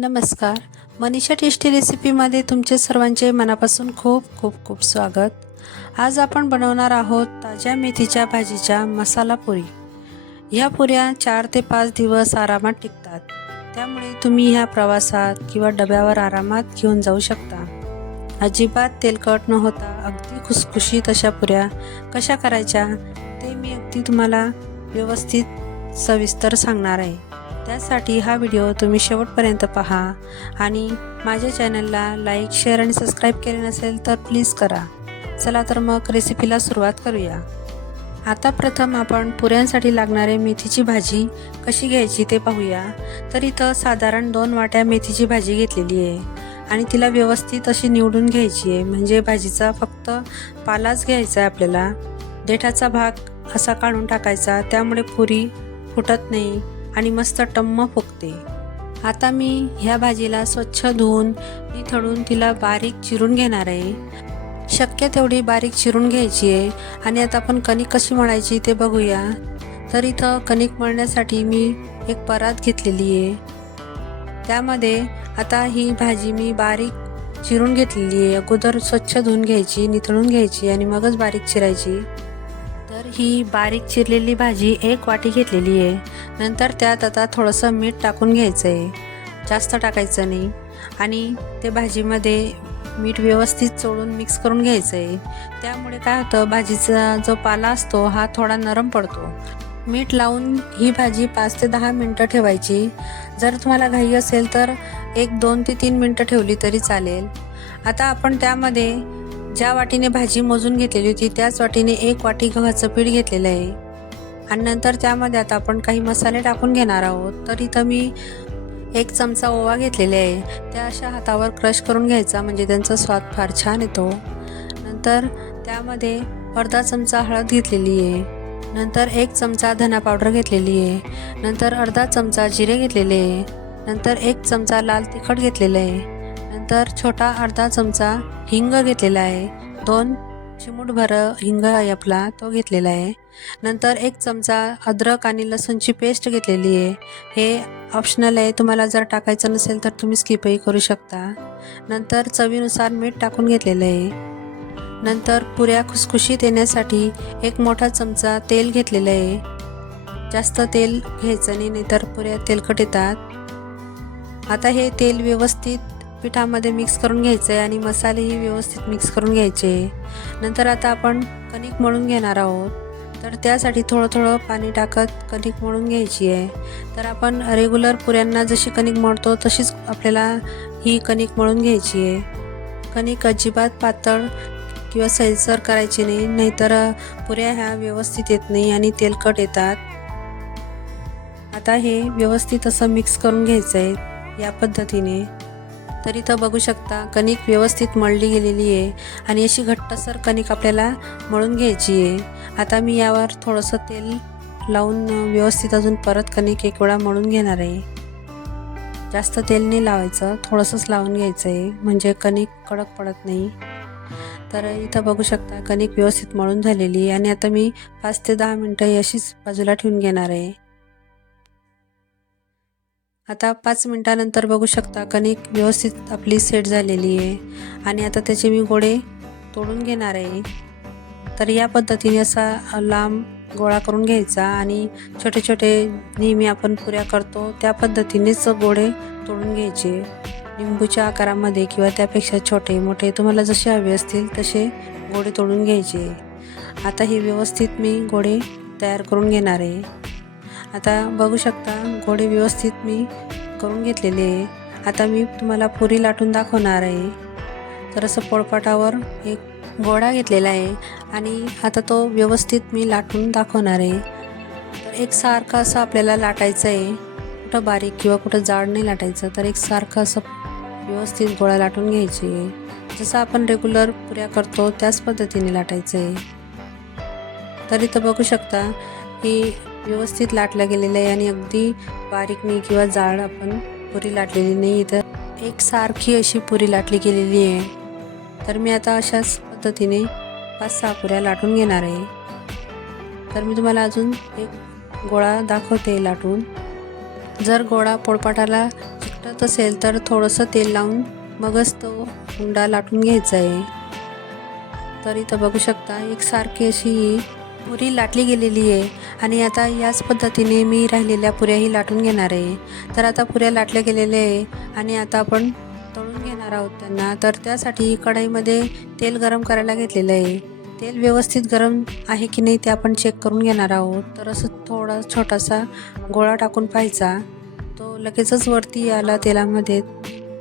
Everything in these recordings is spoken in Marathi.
नमस्कार. मनीषा टेस्टी रेसिपीमध्ये तुमचे सर्वांचे मनापासून खूप खूप खूप स्वागत. आज आपण बनवणार आहोत ताज्या मेथीच्या भाजीच्या मसाला पुरी. ह्या पुऱ्या चार ते पाच दिवस आरामात टिकतात. त्यामुळे तुम्ही ह्या प्रवासात किंवा डब्यावर आरामात घेऊन जाऊ शकता. अजिबात तेलकट न होता अगदी खुसखुशीत अशा पुऱ्या कशा करायच्या ते मी अगदी तुम्हाला व्यवस्थित सविस्तर सांगणार आहे. त्यासाठी हा व्हिडिओ तुम्ही शेवटपर्यंत पहा. आणि माझ्या चॅनलला लाईक शेअर आणि सबस्क्राईब केले नसेल तर प्लीज करा. चला तर मग रेसिपीला सुरुवात करूया. आता प्रथम आपण पुऱ्यांसाठी लागणारे मेथीची भाजी कशी घ्यायची ते पाहूया. तर इथं साधारण दोन वाट्या मेथीची भाजी घेतलेली आहे. आणि तिला व्यवस्थित अशी निवडून घ्यायची आहे. म्हणजे भाजीचा फक्त पालाच घ्यायचा आहे आपल्याला. देठाचा भाग असा काढून टाकायचा. त्यामुळे पुरी फुटत नाही. आणि मस्त टम्म फुगते आता मी ह्या भाजीला स्वच्छ धुवून निथळून तिला बारीक चिरून घेणार आहे. शक्य तेवढी बारीक चिरून घ्यायची आहे. आणि आता आपण कणिक कशी मळायची ते बघूया. तर इथं कणिक मळण्यासाठी मी एक परात घेतलेली आहे. त्यामध्ये आता ही भाजी मी बारीक चिरून घेतलेली आहे. अगोदर स्वच्छ धुवून घ्यायची निथळून घ्यायची आणि मगच बारीक चिरायची. ही बारीक चिरलेली भाजी एक वाटी घेतलेली आहे. नंतर त्यात आता थोडंसं मीठ टाकून घ्यायचं आहे जास्त टाकायचं नाही. आणि ते भाजीमध्ये मीठ व्यवस्थित चोळून मिक्स करून घ्यायचं आहे त्यामुळे काय होतं भाजीचा जो पाला असतो हा थोडा नरम पडतो. मीठ लावून ही भाजी पाच ते दहा मिनटं ठेवायची. जर तुम्हाला घाई असेल तर एक दोन ते तीन मिनटं ठेवली तरी चालेल. आता आपण त्यामध्ये ज्या वाटीने भाजी मोजून घेतलेली होती त्याच वाटीने एक वाटी गव्हाचं पीठ घेतलेलं आहे. आणि नंतर त्यामध्ये आता आपण काही मसाले टाकून घेणार आहोत. तर इथं मी एक चमचा ओवा घेतलेला आहे. त्या अशा हातावर क्रश करून घ्यायचा म्हणजे त्यांचा स्वाद फार छान येतो. नंतर त्यामध्ये अर्धा चमचा हळद घेतलेली आहे. नंतर एक चमचा धना पावडर घेतलेली आहे. नंतर अर्धा चमचा जिरे घेतलेले आहे. नंतर एक चमचा लाल तिखट घेतलेलं आहे. नंतर छोटा अर्धा चमचा हिंग घेतलेला आहे. दोन चिमूटभर हिंग आहे आपला तो घेतलेला आहे. नंतर एक चमचा अद्रक आणि लसूणची पेस्ट घेतलेली आहे. हे ऑप्शनल आहे तुम्हाला जर टाकायचं नसेल तर तुम्ही स्किपही करू शकता. नंतर चवीनुसार मीठ टाकून घेतलेलं आहे. नंतर पुऱ्या खुसखुशीत येण्यासाठी एक मोठा चमचा तेल घेतलेलं आहे. जास्त तेल घ्यायचं नाही नाहीतर पुऱ्या तेलकट येतात. आता हे तेल व्यवस्थित पिठामध्ये मिक्स करून घ्यायचं आहे आणि मसालेही व्यवस्थित मिक्स करून घ्यायचे. नंतर आता आपण कणिक मळून घेणार आहोत. तर त्यासाठी थोडं थोडं पाणी टाकत कणिक मळून घ्यायची आहे. तर आपण रेग्युलर पुऱ्यांना जशी कणिक मळतो तशीच आपल्याला ही कणिक मळून घ्यायची आहे. कणिक अजिबात पातळ किंवा सैलसर करायची नाही नाहीतर पुऱ्या ह्या व्यवस्थित येत नाही आणि तेलकट येतात. आता हे व्यवस्थित असं मिक्स करून घ्यायचं आहे या पद्धतीने. तर इथं बघू शकता कणिक व्यवस्थित मळली गेलेली आहे आणि अशी घट्टसर कणिक आपल्याला मळून घ्यायची आहे. आता मी यावर थोडंसं तेल लावून व्यवस्थित अजून परत कणिक एक वेळा मळून घेणार आहे. जास्त तेल नाही लावायचं थोडंसंच लावून घ्यायचं आहे म्हणजे कणिक कडक पडत नाही. तर इथं बघू शकता कणिक व्यवस्थित मळून झालेली आहे आणि आता मी पाच ते दहा मिनटं अशीच बाजूला ठेवून घेणार आहे. आता पाच मिनटानंतर बघू शकता कणिक व्यवस्थित आपली सेट झालेली आहे. आणि आता त्याचे मी गोळे तोडून घेणार आहे. तर या पद्धतीने असा लांब गोळा करून घ्यायचा आणि छोटे छोटे नेहमी आपण पुऱ्या करतो त्या पद्धतीनेच गोळे तोडून घ्यायचे. लिंबूच्या आकारामध्ये किंवा त्यापेक्षा छोटे मोठे तुम्हाला जसे हवे असतील तसे गोळे तोडून घ्यायचे. आता हे व्यवस्थित मी गोळे तयार करून घेणार आहे. आता बघू शकता गोळे व्यवस्थित मी करून घेतलेले आहे. आता मी तुम्हाला पुरी लाटून दाखवणार आहे. तर असं पोळपाटावर एक गोळा घेतलेला आहे आणि आता तो व्यवस्थित मी लाटून दाखवणार आहे. तर एक सारखं असं आपल्याला लाटायचं आहे. कुठं बारीक किंवा कुठं जाड नाही लाटायचं तर एक सारखं असं व्यवस्थित गोळा लाटून घ्यायची आहे. जसं आपण रेग्युलर पुऱ्या करतो त्याच पद्धतीने लाटायचं आहे. तर इथं बघू शकता की व्यवस्थित लाटलं गेलेलं आहे आणि अगदी बारीक नाही किंवा जाड आपण पुरी लाटलेली नाही. तर एक सारखी अशी पुरी लाटली गेलेली आहे. तर मी आता अशाच पद्धतीने पाच सहा पुऱ्या लाटून घेणार आहे. तर मी तुम्हाला अजून एक गोळा दाखवते लाटून. जर गोळा पोळपाटाला चिकटत असेल तर थोडंसं तेल लावून मगच तो हुंडा लाटून घ्यायचा आहे. तर इथं बघू शकता एकसारखी अशी ही पुरी लाटली गेलेली आहे आणि आता याच पद्धतीने मी राहिलेल्या पुऱ्याही लाटून घेणार आहे. तर आता पुऱ्या लाटल्या गेलेल्या आहे आणि आता आपण तळून घेणार आहोत त्यांना. तर त्यासाठी कढईमध्ये तेल गरम करायला घेतलेलं आहे. तेल व्यवस्थित गरम आहे की नाही ते आपण चेक करून घेणार आहोत. तर असं थोडा छोटासा गोळा टाकून पाहायचा. तो लगेचच वरती आला तेलामध्ये.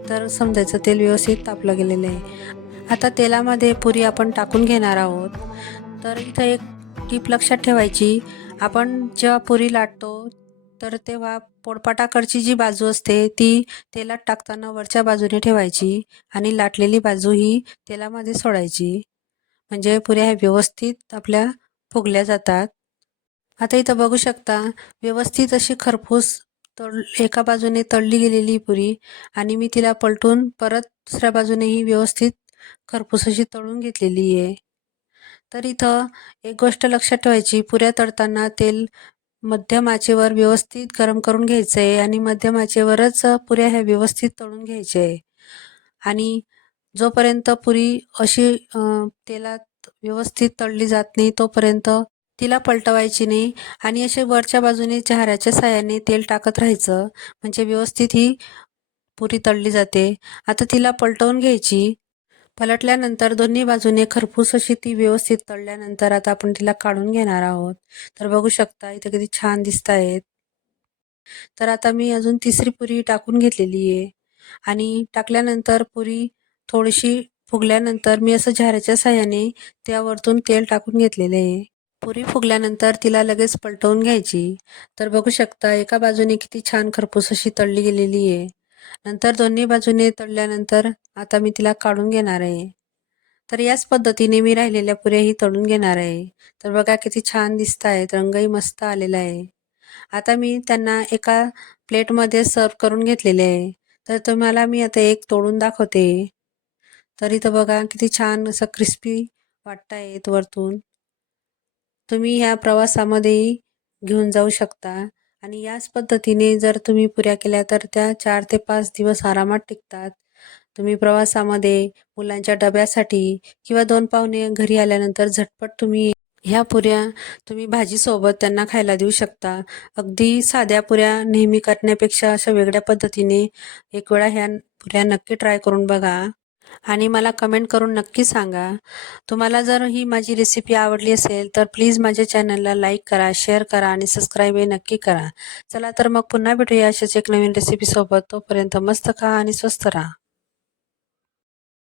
तर समजायचं तेल व्यवस्थित तापलं गेलेलं आहे. आता तेलामध्ये पुरी आपण टाकून घेणार आहोत. तर इथं एक टीप लक्षात ठेवायची. आपण जेव्हा पुरी लाटतो तर तेव्हा पोळपाटाकडची जी बाजू असते ती तेलात टाकताना वरच्या बाजूने ठेवायची आणि लाटलेली बाजू ही तेलामध्ये सोडायची. म्हणजे पुऱ्या ह्या व्यवस्थित आपल्या फुगल्या जातात. आता इथं बघू शकता व्यवस्थित अशी खरपूस तळ एका बाजूने तळली गेलेली पुरी आणि मी तिला पलटून परत दुसऱ्या बाजूनेही व्यवस्थित खरपूस अशी तळून घेतलेली आहे. तर इथं एक गोष्ट लक्षात ठेवायची. पुऱ्या तळताना तेल मध्यम आचेवर व्यवस्थित गरम करून घ्यायचं आहे आणि मध्यम आचेवरच पुऱ्या ह्या व्यवस्थित तळून घ्यायच्या आहे आणि जोपर्यंत पुरी अशी तेलात व्यवस्थित तळली जात नाही तोपर्यंत तिला पलटवायची नाही आणि असे वरच्या बाजूने चहाऱ्याच्या साह्याने तेल टाकत राहायचं. म्हणजे व्यवस्थित ही पुरी तळली जाते. आता तिला पलटवून घ्यायची. पलटल्यानंतर दोन्ही बाजूने खरपूस अशी ती व्यवस्थित तळल्यानंतर आता आपण तिला काढून घेणार आहोत. तर बघू शकता इथे किती छान दिसत आहेत तर आता मी अजून तिसरी पुरी टाकून घेतलेली आहे. आणि टाकल्यानंतर पुरी थोडीशी फुगल्यानंतर मी असं झाऱ्याच्या साह्याने त्यावरतून तेल टाकून घेतलेले आहे. पुरी फुगल्यानंतर तिला लगेच पलटवून घ्यायची. तर बघू शकता एका बाजूने किती छान खरपूस अशी तळली गेलेली आहे. नंतर दोन्ही बाजूने तळल्यानंतर आता मी तिला काढून घेणार आहे. तर याच पद्धतीने मी राहिलेल्या पुऱ्याही तळून घेणार आहे. तर बघा किती छान दिसत आहेत रंगही मस्त आलेला आहे. आता मी त्यांना एका प्लेटमध्ये सर्व करून घेतलेले आहे. तर तुम्हाला मी आता एक तोडून दाखवते. तर इथं बघा किती छान असं क्रिस्पी वाटत आहेत वरतून. तुम्ही ह्या प्रवासामध्येही घेऊन जाऊ शकता. आणि याच पद्धतीने जर तुम्ही पुऱ्या केल्या तर त्या चार ते पाच दिवस आरामात टिकतात. तुम्ही प्रवासामध्ये मुलांच्या डब्यासाठी किंवा दोन पाहुणे घरी आल्यानंतर झटपट तुम्ही ह्या पुऱ्या तुम्ही भाजीसोबत त्यांना खायला देऊ शकता. अगदी साध्या पुऱ्या नेहमी करण्यापेक्षा अशा वेगळ्या पद्धतीने एक वेळा ह्या पुऱ्या नक्की ट्राय करून बघा. आणि मला कमेंट करून नक्की सांगा. तुम्हाला जर ही माझी रेसिपी आवडली असेल तर प्लीज माझ्या चॅनलला लाईक करा शेअर करा आणि सबस्क्राईबही नक्की करा. चला तर मग पुन्हा भेटूया अशाच एक नवीन रेसिपीसोबत तोपर्यंत मस्त खा आणि स्वस्त राहा.